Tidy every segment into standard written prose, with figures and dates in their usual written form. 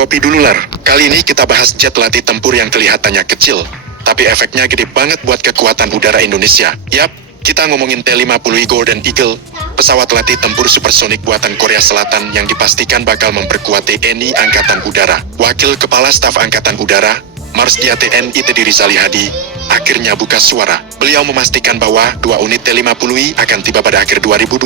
Kopi dulu lar. Kali ini kita bahas jet latih tempur yang kelihatannya kecil, tapi efeknya gede banget buat kekuatan udara Indonesia. Yap, kita ngomongin T-50I Golden Eagle, pesawat latih tempur supersonik buatan Korea Selatan yang dipastikan bakal memperkuat TNI Angkatan Udara. Wakil Kepala Staf Angkatan Udara, Marsdia TNI Teddy Rizali Hadi, akhirnya buka suara. Beliau memastikan bahwa 2 unit T-50I akan tiba pada akhir 2025,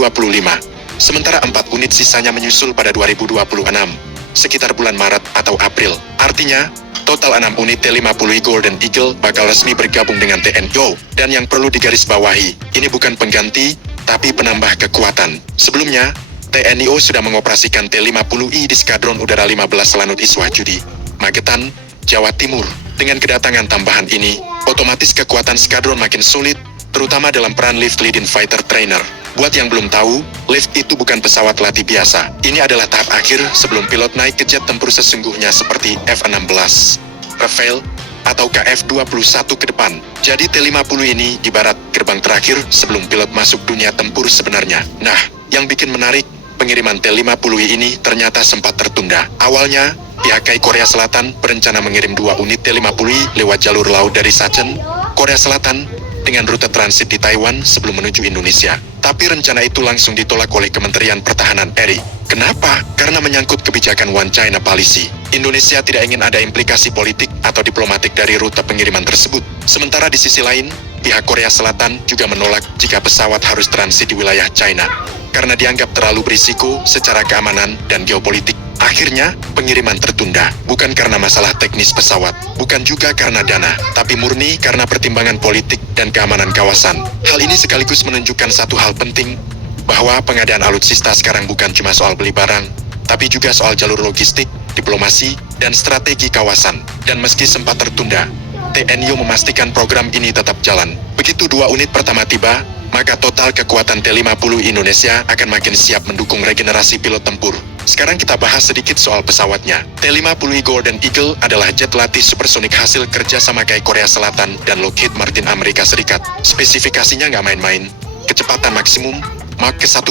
sementara 4 unit sisanya menyusul pada 2026, sekitar bulan Maret atau April. Artinya, total 6 unit T-50I Golden Eagle bakal resmi bergabung dengan TNI. Dan yang perlu digarisbawahi, ini bukan pengganti, tapi penambah kekuatan. Sebelumnya, TNI sudah mengoperasikan T-50I di Skadron Udara 15 Lanut Iswah-Judi, Magetan, Jawa Timur. Dengan kedatangan tambahan ini, otomatis kekuatan skadron makin sulit, terutama dalam peran Lift Leading Fighter Trainer. Buat yang belum tahu, Lift itu bukan pesawat latih biasa. Ini adalah tahap akhir sebelum pilot naik ke jet tempur sesungguhnya seperti F-16, Rafale, atau KF-21 ke depan. Jadi T-50 ini ibarat gerbang terakhir sebelum pilot masuk dunia tempur sebenarnya. Nah, yang bikin menarik, pengiriman T-50 ini ternyata sempat tertunda. Awalnya, pihak Korea Selatan berencana mengirim 2 unit T-50 lewat jalur laut dari Sachin, Korea Selatan, dengan rute transit di Taiwan sebelum menuju Indonesia. Tapi rencana itu langsung ditolak oleh Kementerian Pertahanan RI. Kenapa? Karena menyangkut kebijakan One China Policy. Indonesia tidak ingin ada implikasi politik atau diplomatik dari rute pengiriman tersebut. Sementara di sisi lain, pihak Korea Selatan juga menolak jika pesawat harus transit di wilayah China, karena dianggap terlalu berisiko secara keamanan dan geopolitik. Akhirnya, pengiriman tertunda, bukan karena masalah teknis pesawat, bukan juga karena dana, tapi murni karena pertimbangan politik dan keamanan kawasan. Hal ini sekaligus menunjukkan satu hal penting, bahwa pengadaan alutsista sekarang bukan cuma soal beli barang, tapi juga soal jalur logistik, diplomasi, dan strategi kawasan. Dan meski sempat tertunda, TNI memastikan program ini tetap jalan. Begitu 2 unit pertama tiba, maka total kekuatan T-50 Indonesia akan makin siap mendukung regenerasi pilot tempur. Sekarang kita bahas sedikit soal pesawatnya. T-50 Golden Eagle adalah jet latih supersonik hasil kerjasama Korea Selatan dan Lockheed Martin Amerika Serikat. Spesifikasinya nggak main-main. Kecepatan maksimum Mach 1,5,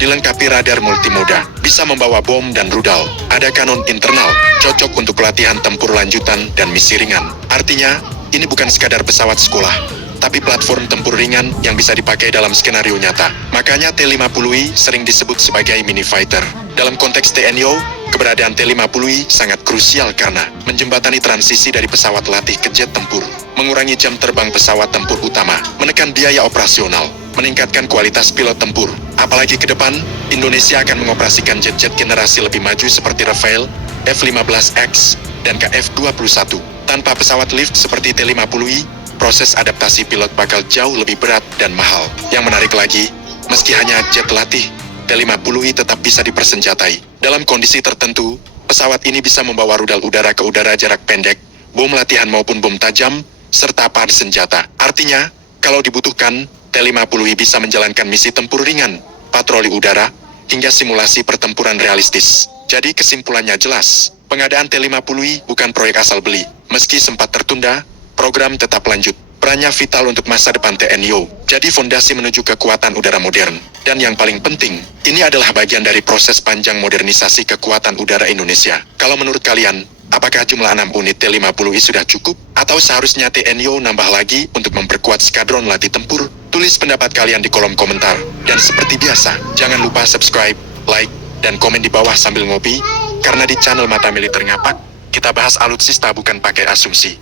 dilengkapi radar multimoda, bisa membawa bom dan rudal, ada kanon internal, cocok untuk latihan tempur lanjutan dan misi ringan. Artinya, ini bukan sekadar pesawat sekolah, tapi platform tempur ringan yang bisa dipakai dalam skenario nyata. Makanya T-50I sering disebut sebagai mini fighter. Dalam konteks TNI, keberadaan T-50I sangat krusial karena menjembatani transisi dari pesawat latih ke jet tempur, mengurangi jam terbang pesawat tempur utama, menekan biaya operasional, meningkatkan kualitas pilot tempur. Apalagi ke depan, Indonesia akan mengoperasikan jet-jet generasi lebih maju seperti Rafale, F-15X, dan KF-21. Tanpa pesawat lift seperti T-50I, proses adaptasi pilot bakal jauh lebih berat dan mahal. Yang menarik lagi, meski hanya jet latih, T-50I tetap bisa dipersenjatai. Dalam kondisi tertentu, pesawat ini bisa membawa rudal udara ke udara jarak pendek, bom latihan maupun bom tajam, serta pad senjata. Artinya, kalau dibutuhkan, T-50I bisa menjalankan misi tempur ringan, patroli udara, hingga simulasi pertempuran realistis. Jadi kesimpulannya jelas, pengadaan T-50I bukan proyek asal beli. Meski sempat tertunda, program tetap lanjut. Perannya vital untuk masa depan TNI, jadi fondasi menuju kekuatan udara modern. Dan yang paling penting, ini adalah bagian dari proses panjang modernisasi kekuatan udara Indonesia. Kalau menurut kalian, apakah jumlah 6 unit T-50I sudah cukup? Atau seharusnya TNI nambah lagi untuk memperkuat skadron latih tempur? Tulis pendapat kalian di kolom komentar. Dan seperti biasa, jangan lupa subscribe, like, dan komen di bawah sambil ngopi, karena di channel Mata Militer Ngapak, kita bahas alutsista bukan pakai asumsi.